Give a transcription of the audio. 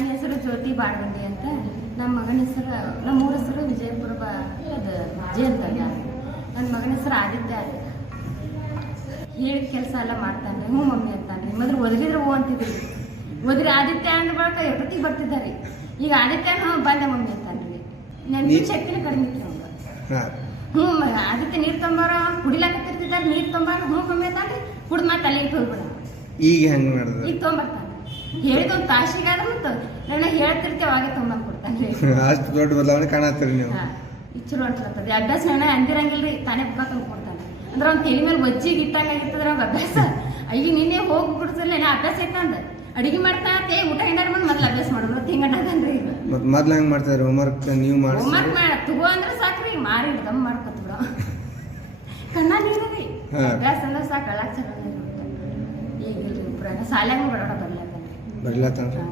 ನನ್ನ ಹೆಸರು ಜ್ಯೋತಿ ಬಾಡ್ಗಂಡಿ ಅಂತ. ನಮ್ಮ ಮಗನ ಹೆಸರು, ನಮ್ಮೂರ ಹೆಸರು ವಿಜಯಪುರ ಅದು ಜೆ ಅಂತ. ನನ್ನ ಮಗನ ಹೆಸರು ಆದಿತ್ಯ ಅಂತ. ಹೇಳಿದ ಕೆಲಸ ಎಲ್ಲ ಮಾಡ್ತಾನೆ. ಹ್ಞೂ ಮಮ್ಮಿ ಅಂತಾನೆ. ಮೊದಲು ಒದರಿದ್ರೆ ಹೂ ಅಂತಿದ್ರಿ. ಒದರಿ ಆದಿತ್ಯ ಅಂದ ಬಳಕ ಎಷ್ಟೊತ್ತಿಗೆ ಬರ್ತಿದ್ದಾರೆ. ಈಗ ಆದಿತ್ಯ ಬಂದೆ ಮಮ್ಮಿ ಅಂತಾನ್ರಿ. ನೆನಪಿನ ಶಕ್ತಿನ ಕಡಿಮೆ ಇತ್ತು ನಮ್ಗೆ. ಹ್ಞೂ ಆದಿತ್ಯ ನೀರು ತೊಂಬಾರ ಕುಡಿಲಾಕತ್ತಿರ್ತಿದ್ದಾರೆ. ನೀರು ತೊಂಬಾರ ಹ್ಞೂ ಮಮ್ಮಿ ಅಂತಾನ್ರಿ. ಕುಡ್ದು ಮತ್ತೆ ಅಲ್ಲಿ ಇಟ್ಟು ಹೋಗ್ಬಿಡ. ಈಗ ಹೆಂಗೆ ಮಾಡಿದ್ರೆ ಈಗ ತೊಗೊಂಬರ್ತಾನೆ. ಹೇಳಿದ ಒಂದು ತಾಸಿಗಾದ್ರೆ ಮತ್ತು ನನ್ನ ಹೇಳ್ತಿರ್ತೀವಿ ಅವಾಗೆ ತೊಗೊಂಬಂದು ಕೊಡ್ತಾನೆ. ಅಷ್ಟು ದೊಡ್ಡ ಬದಲಾವಣೆ ಕಾಣತ್ತೀರಿ ನೀವು. ಚಲೋ ಅನ್ಸತ್ತದ. ಅಭ್ಯಾಸ ಹಣ ಅಂದಿರಂಗಿಲ್ರಿ, ತಾನೇ ಬುಕ್ಕ ತಂದು ಕೊಡ್ತಾನೆ. ಅಂದ್ರೆ ಅವ್ನು ತಲೆ ಮೇಲೆ ಒಜ್ಜಿಗೆ ಇಟ್ಟಂಗಾಗಿರ್ತದ್ರ ಅವ್ನ ಅಭ್ಯಾಸ. ಅಯ್ಯ ನಿನ್ನೆ ಹೋಗಿ ಬಿಡ್ಸಲ್ಲ ನಾ ಅಭ್ಯಾಸ ಐತಂದ ಅಡಿಗೆ ಮಾಡ್ತಾ ಊಟ ಹೆಂಗಾರ ಬಂದು ಮೊದ್ಲು ಅಭ್ಯಾಸ ಮಾಡೋದು ಹಿಂಗಣ್ಣದನ್ರಿ. ಈಗ ಮೊದ್ಲು ಹೆಂಗ್ ಮಾಡ್ತಾರೆ ಹೋಮ್ವರ್ಕ್? ನೀವು ಮಾಡಿ ಹೋಮ್ವರ್ಕ್ ತಗೋ ಅಂದ್ರೆ ಸಾಕ್ರಿ, ಮಾರಿ ದಮ್ ಮಾಡ್ಕೊತ ಬಿಡ. ಕಣ್ಣ ನೀರಿ ಅಭ್ಯಾಸ ಅಂದ್ರೆ ಸಾಕು. ಅಳಾಕ್ ಚಲೋ ಈಗಿಲ್ರಿ. ಶಾಲ್ಯಾಗ ಬರೋಣ ಬರ್ಲತ್ತನ್ರಿ. ಬರ್ಲತ್ತನ್ರಿ.